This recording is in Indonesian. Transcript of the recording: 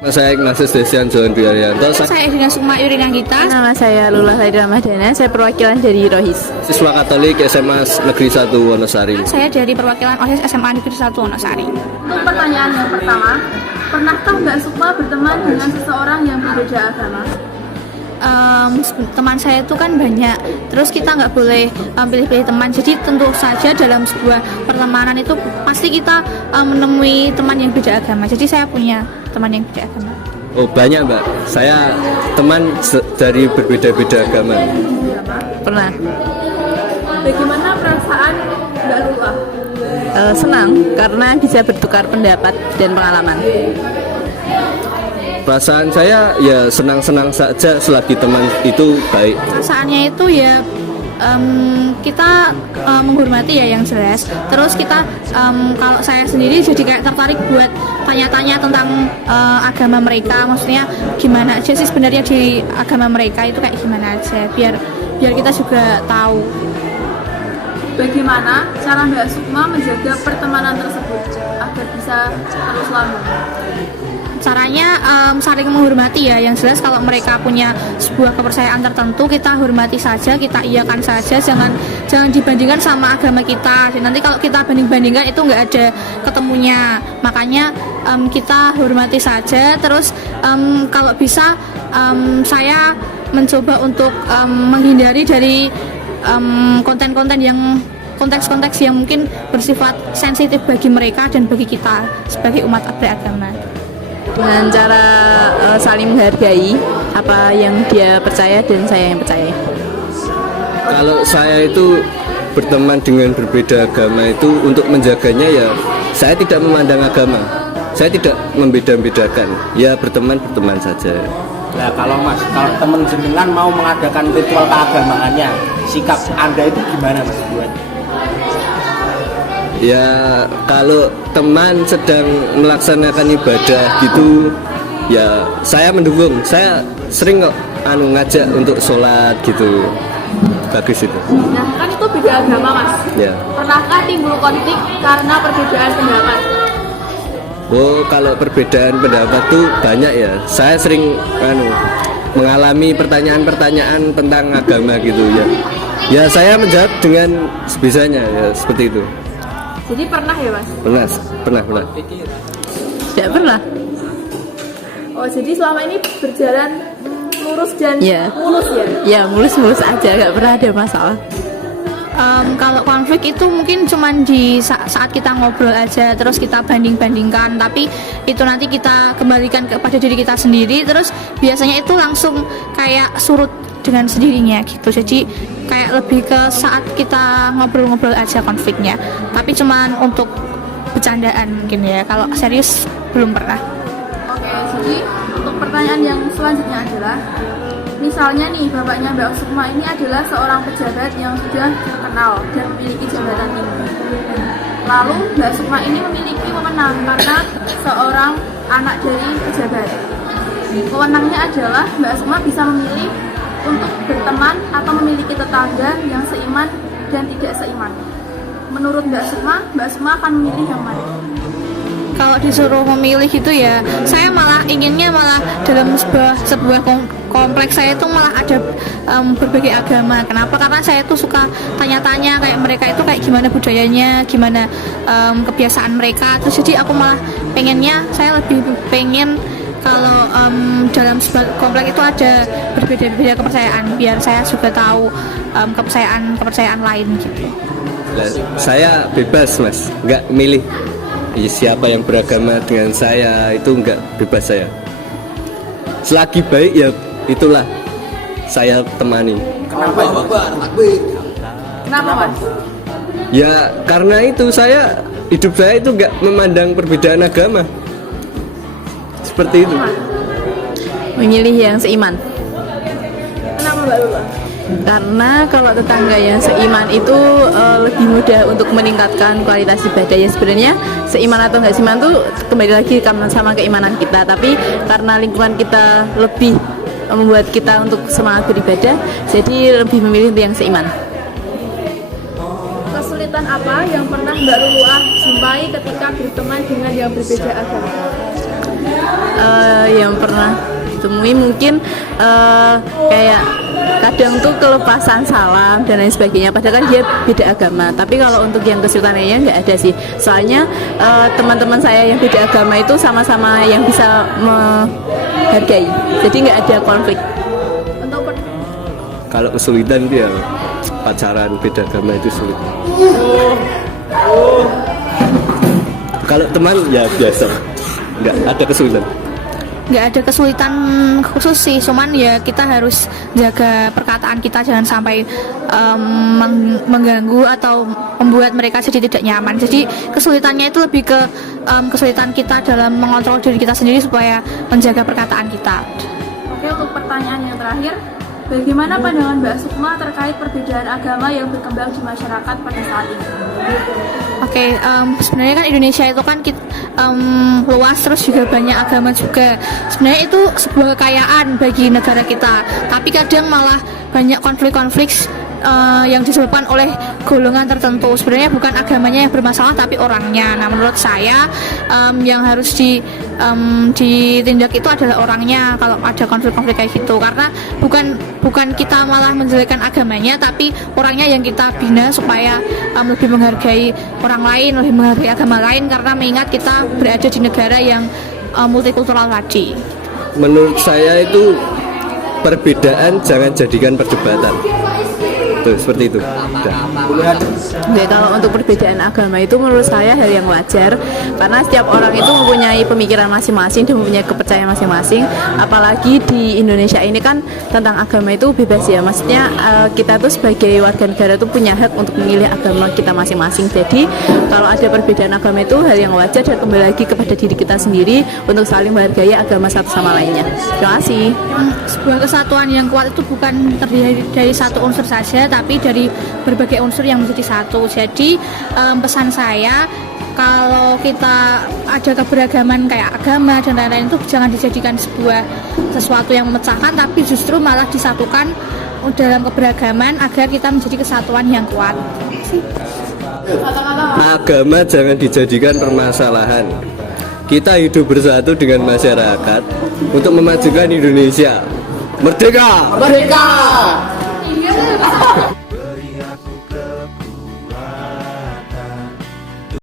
Nama saya Ignatius Desian Johan Biaryanto. Saya Edina Sukma Yurinanggita. Nama saya Lula Haidar Ramadana. Saya perwakilan dari Rohis. Siswa Katolik SMA Negeri 1 Wonosari. Saya dari perwakilan OSIS SMA Negeri 1 Wonosari. Untuk pertanyaan yang pertama, pernahkah Mbak Sukma berteman dengan seseorang yang berbeda agama? Teman saya itu kan banyak, terus kita nggak boleh pilih-pilih teman. Jadi tentu saja dalam sebuah pertemanan itu pasti kita menemui teman yang beda agama. Jadi saya punya teman yang beda agama. Oh banyak Mbak, saya teman dari berbeda-beda agama. Pernah. Bagaimana perasaan Mbak Lula? Senang karena bisa bertukar pendapat dan pengalaman. Perasaan saya ya senang-senang saja selagi teman itu baik. Perasaannya itu ya kita menghormati ya yang jelas. Terus kita kalau saya sendiri jadi kayak tertarik buat tanya-tanya tentang agama mereka. Maksudnya gimana aja sih sebenarnya di agama mereka itu kayak gimana aja, biar kita juga tahu. Bagaimana cara Mbak Sukma menjaga pertemanan tersebut agar bisa terus langgeng? Caranya saling menghormati ya, yang jelas kalau mereka punya sebuah kepercayaan tertentu kita hormati saja, kita iakan saja, jangan dibandingkan sama agama kita. Dan nanti kalau kita banding-bandingkan itu nggak ada ketemunya. Makanya kita hormati saja. Terus kalau bisa saya mencoba untuk menghindari dari konten-konten yang konteks-konteks yang mungkin bersifat sensitif bagi mereka dan bagi kita sebagai umat beragama. Dengan cara saling menghargai apa yang dia percaya dan saya yang percaya. Kalau saya itu berteman dengan berbeda agama itu untuk menjaganya ya saya tidak memandang agama. Saya tidak membeda-bedakan. Ya berteman saja. Nah kalau kalau teman jenengan mau mengadakan ritual keagamaannya, sikap Anda itu gimana Mas buat? Ya kalau teman sedang melaksanakan ibadah gitu ya saya mendukung. Saya sering kok ngajak untuk sholat gitu. Bagus itu. Nah kan itu beda agama Mas. Ya. Pernahkah timbul konflik karena perbedaan pendapat? Oh kalau perbedaan pendapat tuh banyak ya. Saya sering mengalami pertanyaan-pertanyaan tentang agama gitu ya. Ya saya menjawab dengan sebisanya ya seperti itu. Jadi pernah ya Mas? Pernah. Tidak pernah. Oh jadi selama ini berjalan lurus dan mulus ya? Ya mulus-mulus aja, nggak pernah ada masalah. Kalau konflik itu mungkin cuman di saat kita ngobrol aja, terus kita banding-bandingkan, tapi itu nanti kita kembalikan kepada diri kita sendiri, terus biasanya itu langsung kayak surut dengan sendirinya gitu. Jadi kayak lebih ke saat kita ngobrol-ngobrol aja konfliknya, tapi cuman untuk bercandaan mungkin ya. Kalau serius belum pernah. Oke, jadi untuk pertanyaan yang selanjutnya adalah, misalnya nih bapaknya Mbak Sukma ini adalah seorang pejabat yang sudah terkenal dan memiliki jabatan tinggi. Lalu Mbak Sukma ini memiliki wewenang karena seorang anak dari pejabat. Wewenangnya adalah Mbak Sukma bisa memilih untuk berteman atau memiliki tetangga yang seiman dan tidak seiman. Menurut Mbak Sukma akan memilih yang mana? Kalau disuruh memilih gitu ya, saya malah inginnya dalam sebuah kompleks saya itu malah ada berbagai agama. Kenapa? Karena saya tuh suka tanya-tanya kayak mereka itu kayak gimana budayanya, gimana kebiasaan mereka. Terus jadi aku malah saya lebih pengen kalau dalam sebuah kompleks itu ada berbeda-beda kepercayaan, biar saya juga tahu kepercayaan lain gitu. Nah, saya bebas Mas, nggak milih siapa yang beragama dengan saya, itu nggak bebas saya. Selagi baik ya itulah saya temani. Kenapa Mas? Ya karena itu hidup saya itu nggak memandang perbedaan agama. Seperti itu. Memilih yang seiman. Kenapa Mbak Lula? Karena kalau tetangga yang seiman itu lebih mudah untuk meningkatkan kualitas ibadah. Ya sebenarnya seiman atau nggak seiman tuh kembali lagi sama keimanan kita. Tapi karena lingkungan kita lebih membuat kita untuk semangat beribadah, jadi lebih memilih yang seiman. Kesulitan apa yang pernah Mbak Lula jumpai ketika berteman dengan yang berbeda agama? yang pernah temui mungkin kayak kadang tuh kelepasan salam dan lain sebagainya, padahal kan dia beda agama. Tapi kalau untuk yang kesulitan lainnya nggak ada sih, soalnya teman-teman saya yang beda agama itu sama-sama yang bisa menghargai, jadi nggak ada konflik. Kalau kesulitan dia pacaran beda agama itu sulit. Kalau teman ya biasa, nggak ada kesulitan. Nggak ada kesulitan khusus sih, cuman ya kita harus jaga perkataan kita jangan sampai mengganggu atau membuat mereka jadi tidak nyaman. Jadi kesulitannya itu lebih ke kesulitan kita dalam mengontrol diri kita sendiri supaya menjaga perkataan kita. Oke, untuk pertanyaan yang terakhir, bagaimana pandangan Mbak Sukma terkait perbedaan agama yang berkembang di masyarakat pada saat ini? Oke, sebenarnya kan Indonesia itu kan luas, terus juga banyak agama juga. Sebenarnya itu sebuah kekayaan bagi negara kita, tapi kadang malah banyak konflik-konflik yang disebabkan oleh golongan tertentu. Sebenarnya bukan agamanya yang bermasalah, tapi orangnya. Nah, menurut saya yang harus ditindak itu adalah orangnya kalau ada konflik-konflik kayak gitu, karena bukan kita malah menjelekkan agamanya, tapi orangnya yang kita bina supaya lebih menghargai orang lain, lebih menghargai agama lain, karena mengingat kita berada di negara yang multikultural tadi. Menurut saya itu perbedaan jangan jadikan perdebatan. Tuh, seperti itu. Oke, kalau untuk perbedaan agama itu menurut saya hal yang wajar, karena setiap orang itu mempunyai pemikiran masing-masing dan mempunyai kepercayaan masing-masing. Apalagi di Indonesia ini kan tentang agama itu bebas ya, maksudnya kita tuh sebagai warga negara tuh punya hak untuk memilih agama kita masing-masing. Jadi kalau ada perbedaan agama itu hal yang wajar dan kembali lagi kepada diri kita sendiri untuk saling menghargai agama satu sama lainnya. Terima kasih. Sebuah kesatuan yang kuat itu bukan terdiri dari satu unsur saja, tapi dari berbagai unsur yang menjadi satu. Jadi pesan saya, kalau kita ada keberagaman kayak agama dan lain-lain itu jangan dijadikan sesuatu yang memecahkan, tapi justru malah disatukan dalam keberagaman agar kita menjadi kesatuan yang kuat. Agama jangan dijadikan permasalahan. Kita hidup bersatu dengan masyarakat untuk memajukan Indonesia. Merdeka! Merdeka!